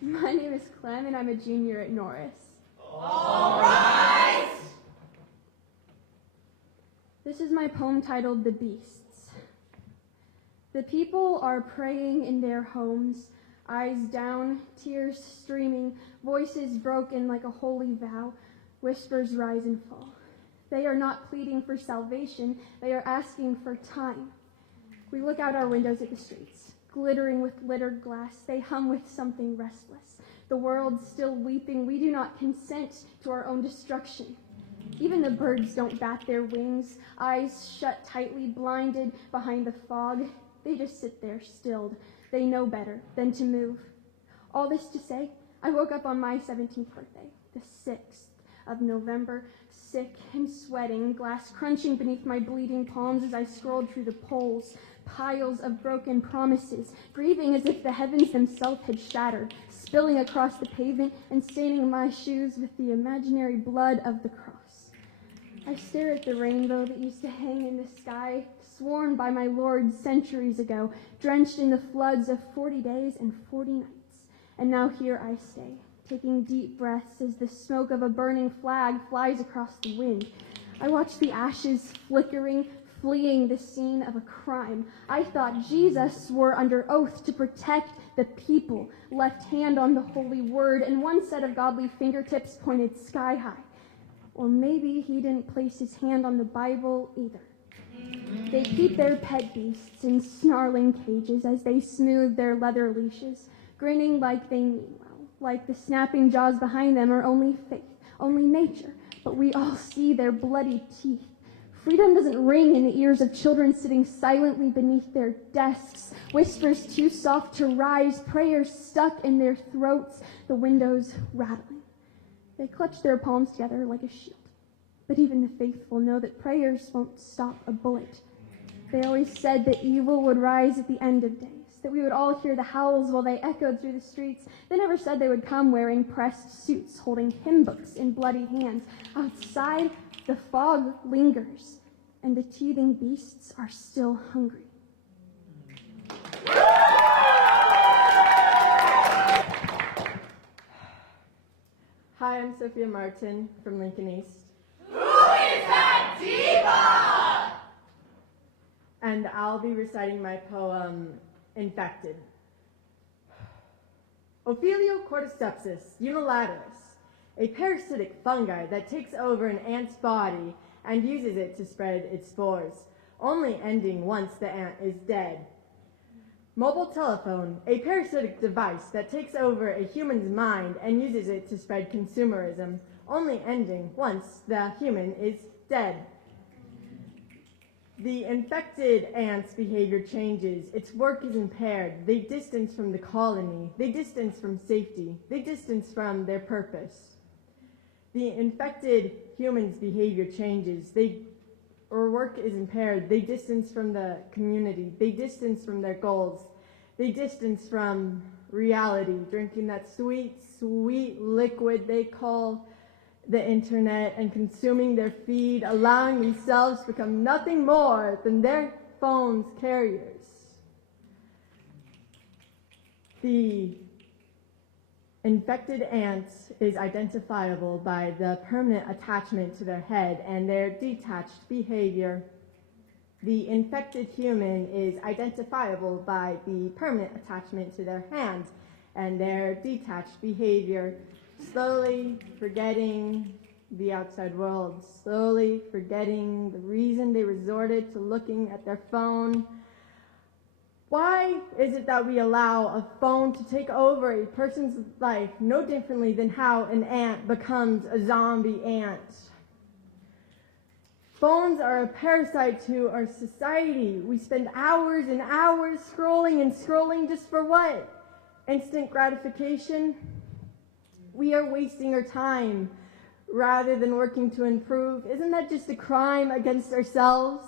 My name is Clem, and I'm a junior at Norris. All right! This is my poem titled The Beasts. The people are praying in their homes, eyes down, tears streaming, voices broken like a holy vow, whispers rise and fall. They are not pleading for salvation, they are asking for time. We look out our windows at the streets, glittering with littered glass. They hum with something restless. The world still weeping, we do not consent to our own destruction. Even the birds don't bat their wings, eyes shut tightly, blinded behind the fog. They just sit there, stilled. They know better than to move. All this to say, I woke up on my 17th birthday, the 6th of November, sick and sweating, glass crunching beneath my bleeding palms as I scrolled through the polls, piles of broken promises, grieving as if the heavens themselves had shattered, spilling across the pavement and staining my shoes with the imaginary blood of the cross. I stare at the rainbow that used to hang in the sky, sworn by my Lord centuries ago, drenched in the floods of 40 days and 40 nights. And now here I stay, taking deep breaths as the smoke of a burning flag flies across the wind. I watch the ashes flickering, fleeing the scene of a crime. I thought Jesus swore under oath to protect the people, left hand on the holy word, and one set of godly fingertips pointed sky high. Or maybe he didn't place his hand on the Bible either. They keep their pet beasts in snarling cages as they smooth their leather leashes, grinning like they mean well, like the snapping jaws behind them are only faith, only nature, but we all see their bloody teeth. Freedom doesn't ring in the ears of children sitting silently beneath their desks, whispers too soft to rise, prayers stuck in their throats, the windows rattling. They clutch their palms together like a shield. But even the faithful know that prayers won't stop a bullet. They always said that evil would rise at the end of days, that we would all hear the howls while they echoed through the streets. They never said they would come wearing pressed suits, holding hymn books in bloody hands. Outside, the fog lingers, and the teething beasts are still hungry. Hi, I'm Sophia Martin from Lincoln East. Who is that diva? And I'll be reciting my poem, Infected. Opheliocordycepsis unilaterus, a parasitic fungi that takes over an ant's body and uses it to spread its spores, only ending once the ant is dead. Mobile telephone, a parasitic device that takes over a human's mind and uses it to spread consumerism, only ending once the human is dead. The infected ant's behavior changes. Its work is impaired. They distance from the colony. They distance from safety. They distance from their purpose. The infected human's behavior changes. Work is impaired. They distance from the community. They distance from their goals. They distance from reality, drinking that sweet, sweet liquid they call the internet and consuming their feed, allowing themselves to become nothing more than their phone's carriers. The infected ant is identifiable by the permanent attachment to their head and their detached behavior. The infected human is identifiable by the permanent attachment to their hands and their detached behavior, slowly forgetting the outside world, slowly forgetting the reason they resorted to looking at their phone. Why is it that we allow a phone to take over a person's life no differently than how an ant becomes a zombie ant? Phones are a parasite to our society. We spend hours and hours scrolling and scrolling just for what? Instant gratification? We are wasting our time rather than working to improve. Isn't that just a crime against ourselves?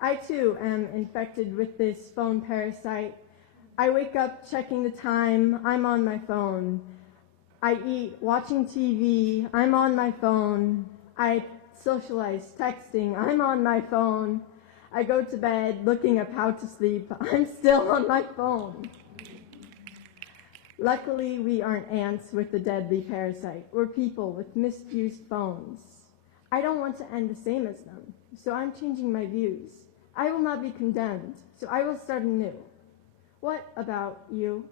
I too am infected with this phone parasite. I wake up checking the time, I'm on my phone. I eat watching TV, I'm on my phone. I socialize texting, I'm on my phone. I go to bed looking up how to sleep, I'm still on my phone. Luckily, we aren't ants with the deadly parasite. We're people with misfused bones. I don't want to end the same as them, so I'm changing my views. I will not be condemned, so I will start anew. What about you?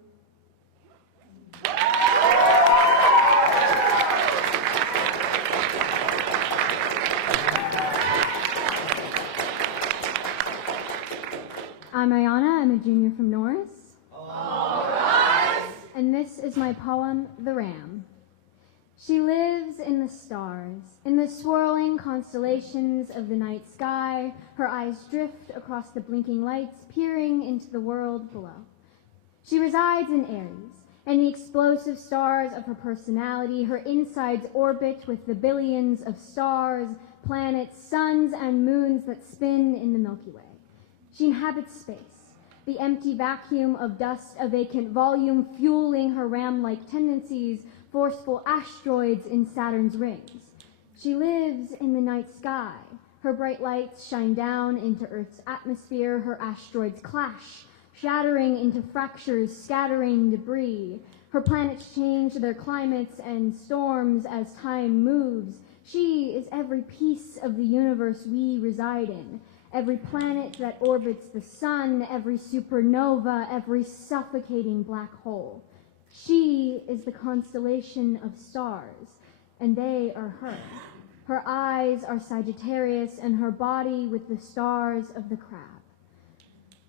I'm Ayana. I'm a junior from Norris. All rise. And this is my poem, The Ram. She lives in the stars, in the swirling constellations of the night sky. Her eyes drift across the blinking lights, peering into the world below. She resides in Aries, and the explosive stars of her personality. Her insides orbit with the billions of stars, planets, suns, and moons that spin in the Milky Way. She inhabits space, the empty vacuum of dust, a vacant volume fueling her ram-like tendencies, forceful asteroids in Saturn's rings. She lives in the night sky. Her bright lights shine down into Earth's atmosphere. Her asteroids clash, shattering into fractures, scattering debris. Her planets change their climates and storms as time moves. She is every piece of the universe we reside in. Every planet that orbits the sun, every supernova, every suffocating black hole. She is the constellation of stars, and they are her. Her eyes are Sagittarius, and her body with the stars of the crab.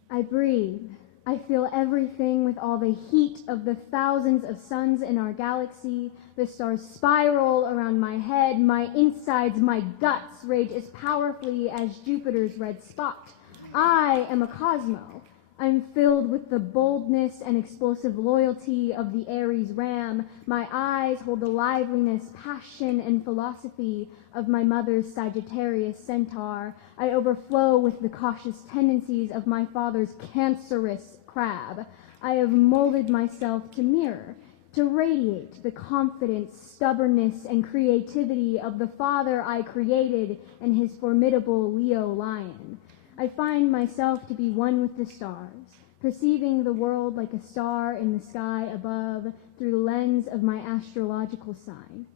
I breathe. I feel everything with all the heat of the thousands of suns in our galaxy. The stars spiral around my head. My insides, my guts rage as powerfully as Jupiter's red spot. I am a cosmo. I'm filled with the boldness and explosive loyalty of the Aries ram. My eyes hold the liveliness, passion, and philosophy of my mother's Sagittarius centaur. I overflow with the cautious tendencies of my father's cancerous crab. I have molded myself to mirror, to radiate the confidence, stubbornness, and creativity of the father I created and his formidable Leo lion. I find myself to be one with the stars, perceiving the world like a star in the sky above through the lens of my astrological sign.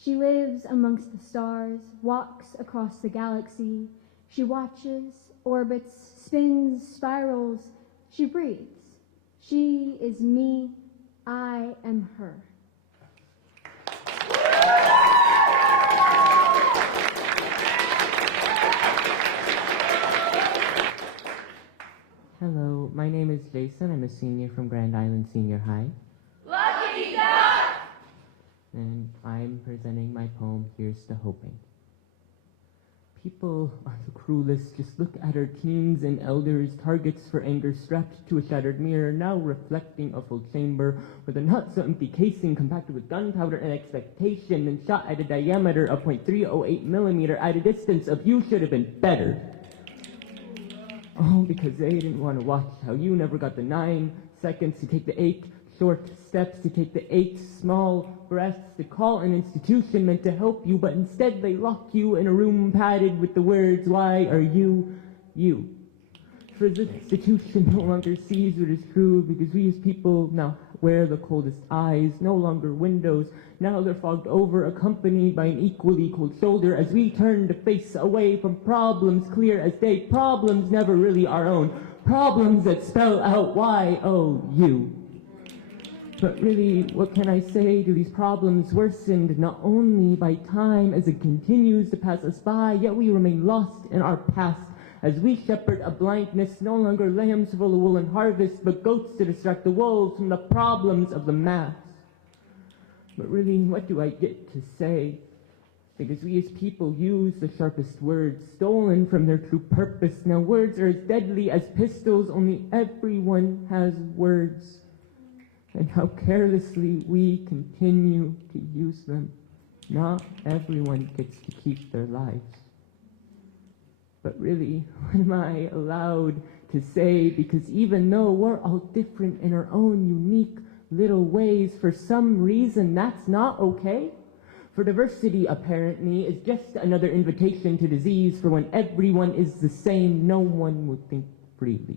She lives amongst the stars, walks across the galaxy. She watches, orbits, spins, spirals. She breathes. She is me. I am her. Hello, my name is Jason. I'm a senior from Grand Island Senior High. Lucky duck. And I'm presenting my poem, Here's to Hoping. People are the cruelest. Just look at our teens and elders, targets for anger strapped to a shattered mirror, now reflecting a full chamber with a not-so-empty casing compacted with gunpowder and expectation and shot at a diameter of 0.308 millimeter at a distance of you should have been better. Oh, because they didn't want to watch how you never got the 9 seconds to take the 8 short steps, to take the 8 small breaths, to call an institution meant to help you, but instead they lock you in a room padded with the words, why are you, you? For the institution no longer sees what is true, because we as people now wear the coldest eyes, no longer windows. Now they're fogged over, accompanied by an equally cold shoulder as we turn to face away from problems clear as day, problems never really our own, problems that spell out why, oh, you. But really, what can I say to these problems worsened not only by time as it continues to pass us by, yet we remain lost in our past as we shepherd a blindness, no longer lambs full of wool and harvest, but goats to distract the wolves from the problems of the mass. But really, what do I get to say? Because we as people use the sharpest words, stolen from their true purpose. Now words are as deadly as pistols, only everyone has words. And how carelessly we continue to use them. Not everyone gets to keep their lives. But really, what am I allowed to say? Because even though we're all different in our own unique little ways, for some reason that's not okay. For diversity, apparently, is just another invitation to disease, for when everyone is the same, no one will think freely.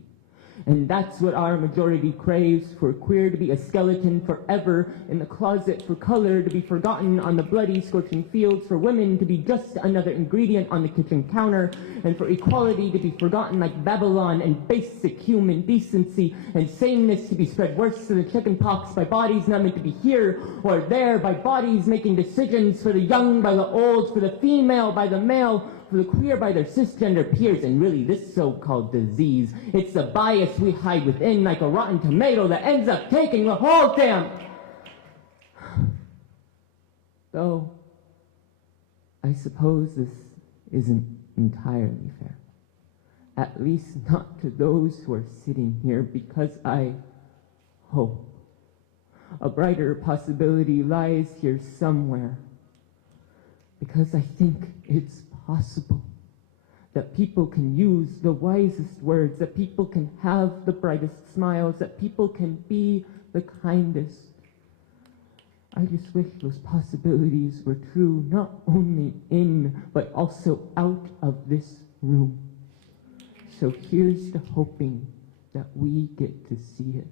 And that's what our majority craves, for queer to be a skeleton forever in the closet, for color to be forgotten on the bloody, scorching fields, for women to be just another ingredient on the kitchen counter, and for equality to be forgotten like Babylon, and basic human decency and sameness to be spread worse than the chicken pox by bodies not meant to be here or there, by bodies making decisions for the young by the old, for the female by the male, for the queer by their cisgender peers. And really, this so-called disease, it's the bias we hide within like a rotten tomato that ends up taking the whole damn... Though, I suppose this isn't entirely fair. At least not to those who are sitting here, because I hope a brighter possibility lies here somewhere. Because I think it's possible that people can use the wisest words, that people can have the brightest smiles, that people can be the kindest. I just wish those possibilities were true, not only in, but also out of this room. So here's to hoping that we get to see it.